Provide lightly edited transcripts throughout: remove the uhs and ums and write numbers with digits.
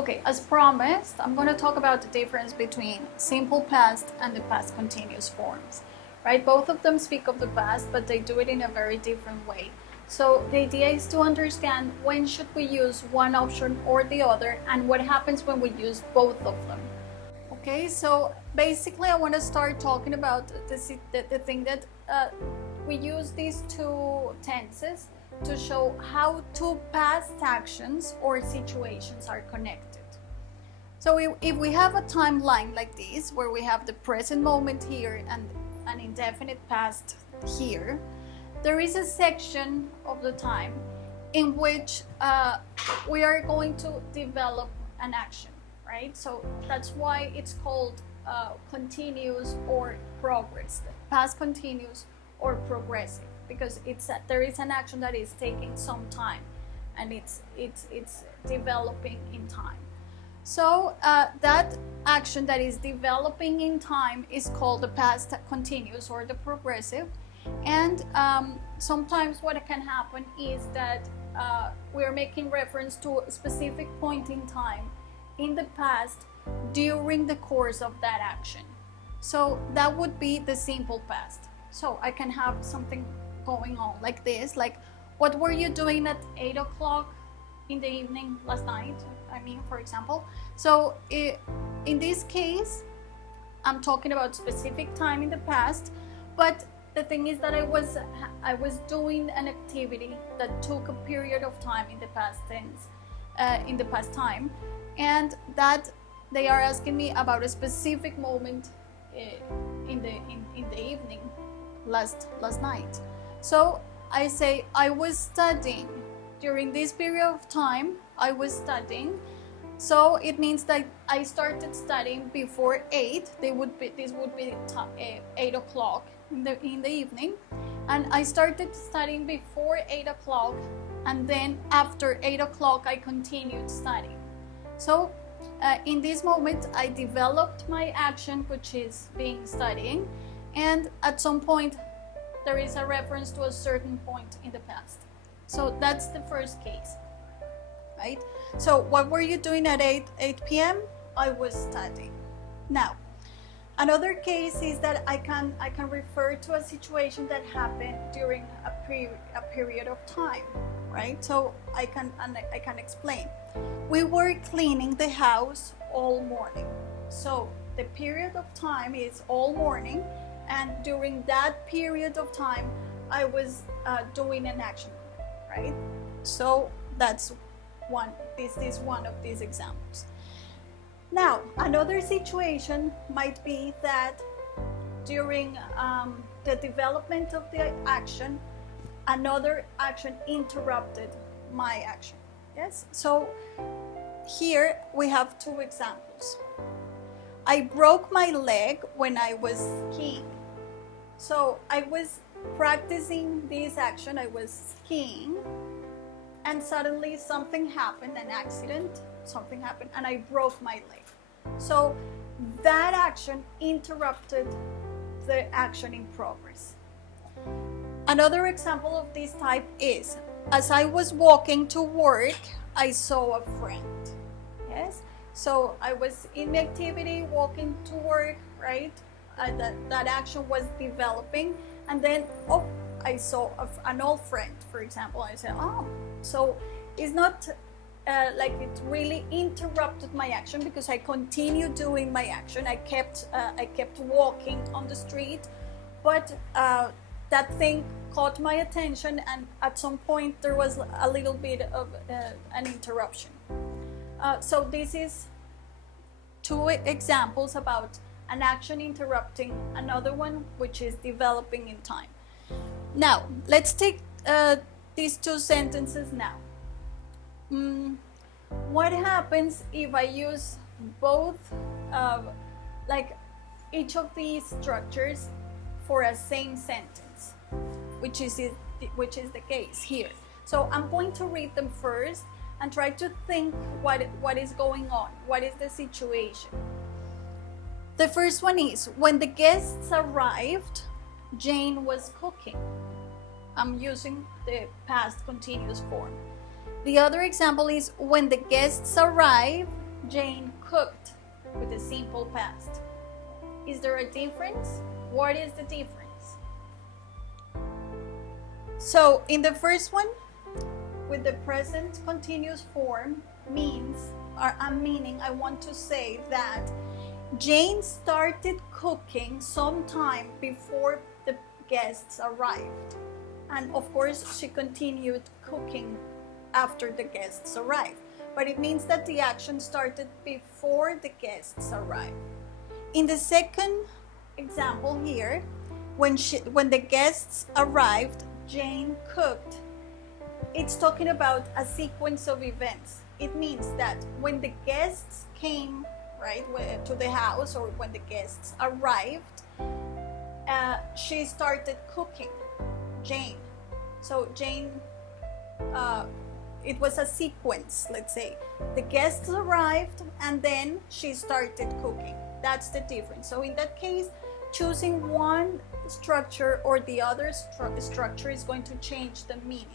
Okay, as promised, I'm going to talk about the difference between simple past and the past continuous forms, right? Both of them speak of the past, but they do it in a very different way. So the idea is to understand when should we use one option or the other, and what happens when we use both of them. Okay, so basically I want to start talking about the thing that we use these two tenses to show how two past actions or situations are connected. So if we have a timeline like this, where we have the present moment here and an indefinite past here, there is a section of the time in which we are going to develop an action, right? So that's why it's called continuous or progress, past continuous or progressive, because there is an action that is taking some time and it's developing in time. So that action that is developing in time is called the past continuous or the progressive. And sometimes what can happen is that we're making reference to a specific point in time in the past during the course of that action. So that would be the simple past. So I can have something going on like this, like, what were you doing at 8 o'clock in the evening last night? I mean, for example. So in this case, I'm talking about specific time in the past, but the thing is that I was doing an activity that took a period of time in the past tense, in the past time, and that they are asking me about a specific moment in the evening last night. So I say I was studying during this period of time. I was studying, so it means that I started studying before 8. This would be 8 o'clock in the evening, and I started studying before 8 o'clock, and then after 8 o'clock I continued studying. So in this moment I developed my action, which is being studying, and at some point there is a reference to a certain point in the past. So that's the first case, right? So what were you doing at 8 p.m.? I was studying. Now, another case is that I can refer to a situation that happened during a period of time, right? So I can explain. We were cleaning the house all morning. So the period of time is all morning, and during that period of time I was doing an action, right? So that's one. This is one of these examples. Now, another situation might be that during the development of the action, another action interrupted my action. Yes? So here we have two examples. I broke my leg when I was skiing. So I was practicing this action, I was skiing, and suddenly something happened, an accident, something happened, and I broke my leg. So that action interrupted the action in progress. Another example of this type is, as I was walking to work, I saw a friend. Yes? So I was in the activity, walking to work, right? That action was developing, and then, I saw an old friend, for example. I said, so it's not like it really interrupted my action, because I continued doing my action. I kept walking on the street, but that thing caught my attention, and at some point there was a little bit of an interruption. So this is two examples about an action interrupting another one, which is developing in time. Now, let's take these two sentences now. What happens if I use both, like each of these structures for a same sentence, which is the case here. So I'm going to read them first and try to think what is going on, what is the situation. The first one is, when the guests arrived, Jane was cooking. I'm using the past continuous form. The other example is, when the guests arrived, Jane cooked with the simple past. Is there a difference? What is the difference? So in the first one, with the present continuous form, I want to say that Jane started cooking sometime before the guests arrived. And of course, she continued cooking after the guests arrived. But it means that the action started before the guests arrived. In the second example here, when the guests arrived, Jane cooked. It's talking about a sequence of events. It means that when the guests came, right, to the house, or when the guests arrived, she started cooking, Jane. So Jane, it was a sequence, let's say. The guests arrived and then she started cooking. That's the difference. So in that case, choosing one structure or the other structure is going to change the meaning.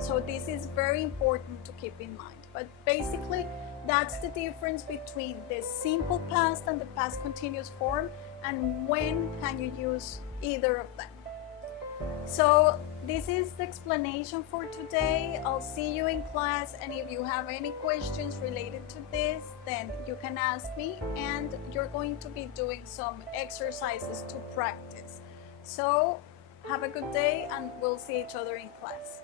So this is very important to keep in mind. But basically, that's the difference between the simple past and the past continuous form, and when can you use either of them. So this is the explanation for today. I'll see you in class, and if you have any questions related to this, then you can ask me, and you're going to be doing some exercises to practice. So have a good day, and we'll see each other in class.